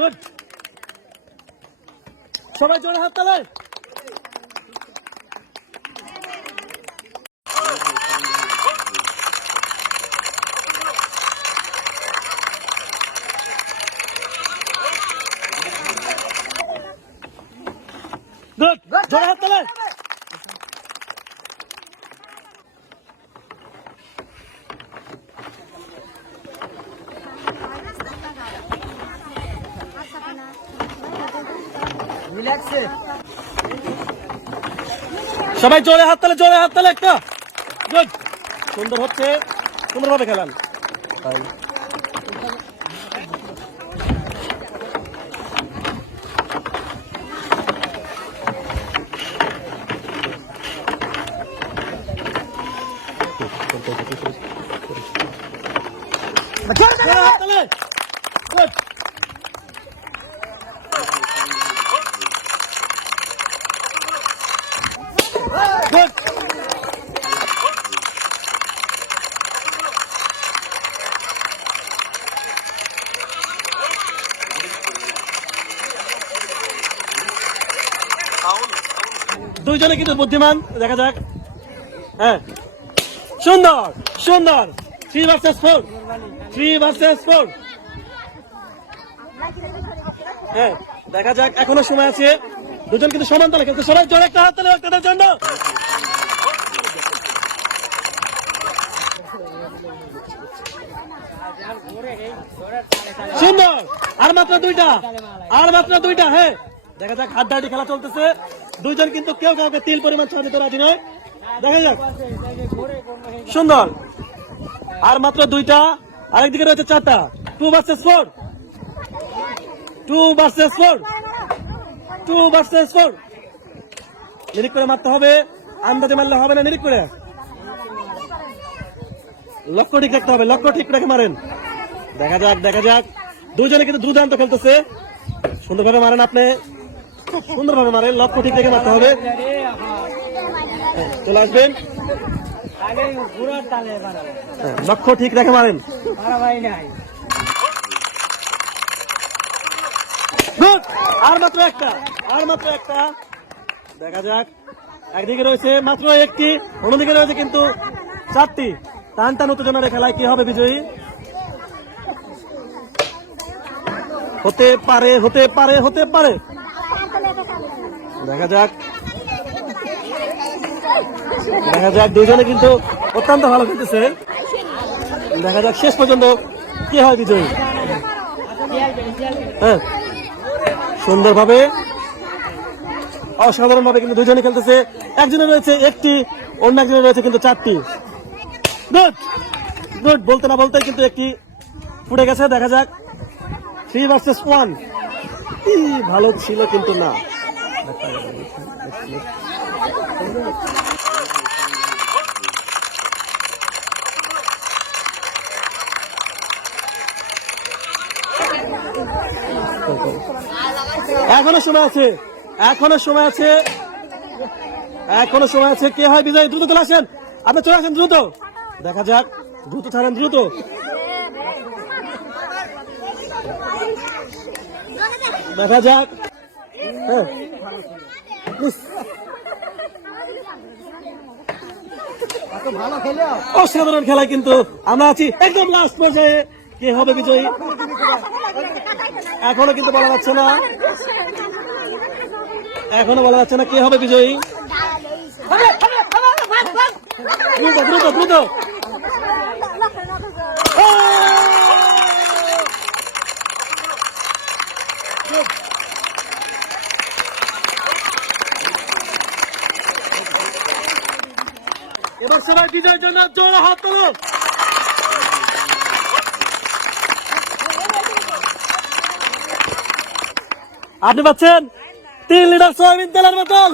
Good, সবাই জোরে হাত তালে। গুড, জোরে হাত তালে। সবাই জোরে হাত তালে, জোরে হাত তালে একটা। গুড, সুন্দর হচ্ছে, সুন্দরভাবে খেলান। জোরে হাত তালে। গুড, গুড, দুইজনে কিন্তু বুদ্ধিমান, দেখা যাক। হ্যাঁ, সুন্দর সুন্দর, 3 ভার্সেস 4, 3 ভার্সেস 4। হ্যাঁ, দেখা যাক, এখনো সময় আছে, দুজন কিন্তু সমান তালে খেলছে। সবাই জোরে একটা হাত তালে তাদের জন্য। সুন্দর, আর মাত্র দুইটা, আর মাত্র দুইটা। হ্যাঁ, দেখা যাক, হাড্ডাহাড্ডি খেলা চলতেছে। দুইজন কিন্তু কেউ কাউকে তিল পরিমাণ ছোঁয়া দিতে রাজি নয়। দেখা যাক, সুন্দর, আর মাত্র দুইটা, আরেকদিকে রয়েছে 4টা। 2 ভার্সেস 4, 2 ভার্সেস 4, 2 ভার্সেস 4। নিরিখ করে মারতে হবে, আন্দাজে মারলে হবে না। নিরিখ করে, লক্ষ্য ঠিক রাখতে হবে, লক্ষ্য ঠিক রেখে মারেন। দেখা যাক, দেখা যাক, দুইজনে কিন্তু দুর্দান্ত খেলতেছে। সুন্দরভাবে মারেন, আপনি সুন্দরভাবে মারেন, লক্ষ্য ঠিক রেখে মারতে হবে। চলে আসবেন, লক্ষ্য ঠিক রেখে মারেন। গুড, আর মাত্র একটা, আর মাত্র একটা। দেখা যাক, একদিকে রয়েছে মাত্র একটি, অন্যদিকে রয়েছে কিন্তু 4টি। টান টান উত্তেজনার খেলায় কি হবে বিজয়ী? হতে পারে, হতে পারে, হতে পারে। দেখা যাক, দেখা যাক, দুজনে কিন্তু অত্যন্ত ভালো খেলতেছে। দেখা যাক শেষ পর্যন্ত কি হয় বিজয়ী। হ্যাঁ, সুন্দরভাবে, অসাধারণ ভাবে কিন্তু দুজনে খেলতেছে। একজনের রয়েছে একটি, অন্য একজনের রয়েছে কিন্তু 4টি। গুড, গুড, বলতে না বলতে কিন্তু একটি ফুটে গেছে। দেখা যাক, 3 ভার্সেস 1। ভালো ছিল কিন্তু না। এখনো সময় আছে, এখনো সময় আছে, এখনো সময় আছে। কে হয় বিজয়? দ্রুত চলে আসেন, আপনি চলে আসেন দ্রুত। দেখা যাক, দ্রুত ছাড়েন, দ্রুত। দেখা যাক। হ্যাঁ, অসাধারণ খেলা কিন্তু আমরা আছি একদম লাস্ট পর্যায়ে। কে হবে বিজয়ী এখনো কিন্তু বলা যাচ্ছে না, এখনো বলা যাচ্ছে না কে হবে বিজয়ী। দ্রুত দ্রুত দ্রুত, এবার সবাই বিজয়ের জন্য জোরে হাত তোলো। আপনি পাচ্ছেন 3 লিটার সয়াবিন তেলের বোতল।